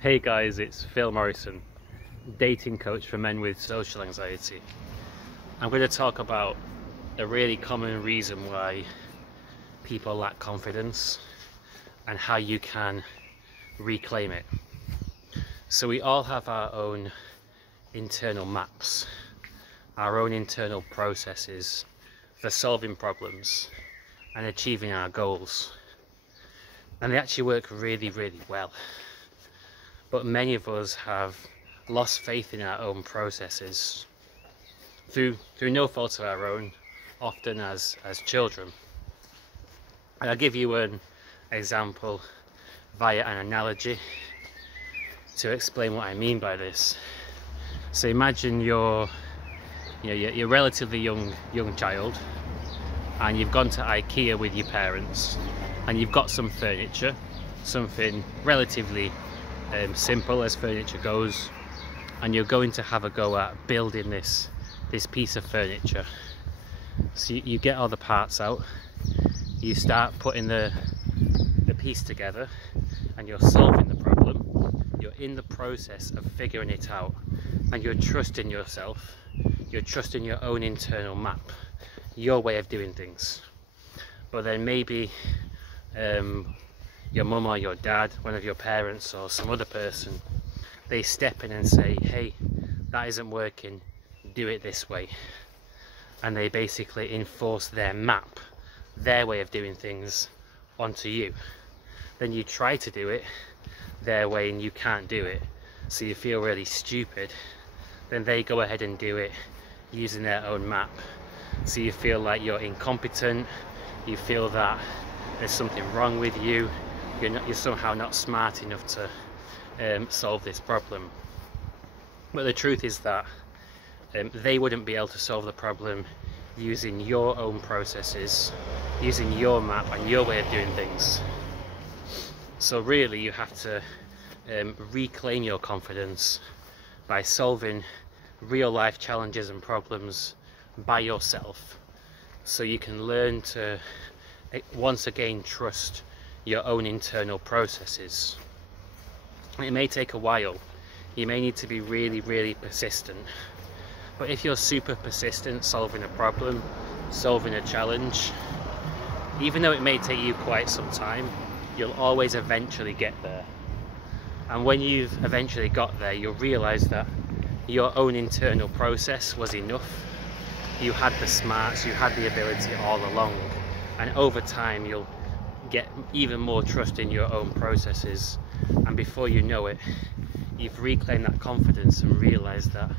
Hey guys, it's Phil Morrison, dating coach for men with social anxiety. I'm going to talk about a really common reason why people lack confidence and how you can reclaim it. So we all have our own internal maps, our own internal processes for solving problems and achieving our goals. And they actually work really well. But many of us have lost faith in our own processes through no fault of our own, often as children. And I'll give you an example via an analogy to explain what I mean by this. So imagine you're a relatively young child, and you've gone to IKEA with your parents, and you've got some furniture, something relatively simple as furniture goes, and you're going to have a go at building this piece of furniture. So you get all the parts out, you start putting the piece together, and you're solving the problem. You're in the process of figuring it out, and you're trusting yourself, you're trusting your own internal map, your way of doing things. But then maybe your mum or your dad, one of your parents or some other person, they step in and say, hey, that isn't working, do it this way. And they basically enforce their map, their way of doing things onto you. Then you try to do it their way and you can't do it, so you feel really stupid. Then they go ahead and do it using their own map, so you feel like you're incompetent, you feel that there's something wrong with you, you're somehow not smart enough to solve this problem. But the truth is that they wouldn't be able to solve the problem using your own processes, using your map and your way of doing things. So really you have to reclaim your confidence by solving real life challenges and problems by yourself, so you can learn to once again trust your own internal processes. It may take a while, you may need to be really persistent, but if you're super persistent solving a problem, solving a challenge, even though it may take you quite some time, you'll always eventually get there. And when you've eventually got there, you'll realize that your own internal process was enough. You had the smarts, you had the ability all along, and over time you'll get even more trust in your own processes, and before you know it, you've reclaimed that confidence and realized that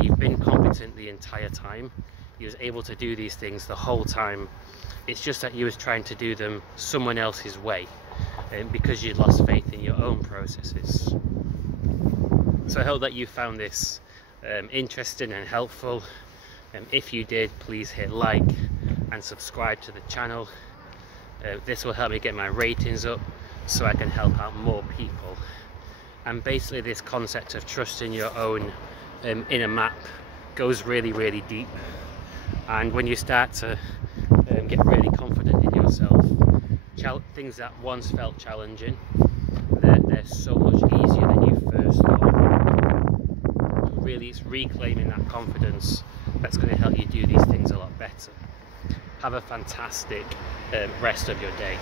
you've been competent the entire time. You was able to do these things the whole time. It's just that you was trying to do them someone else's way, because you lost faith in your own processes. So I hope that you found this interesting and helpful. If you did, please hit like and subscribe to the channel. This will help me get my ratings up so I can help out more people. And basically this concept of trusting your own inner map goes really deep, and when you start to get really confident in yourself, things that once felt challenging, they're so much easier than you first thought. Really, it's reclaiming that confidence that's going to help you do these things a lot better. Have a fantastic rest of your day.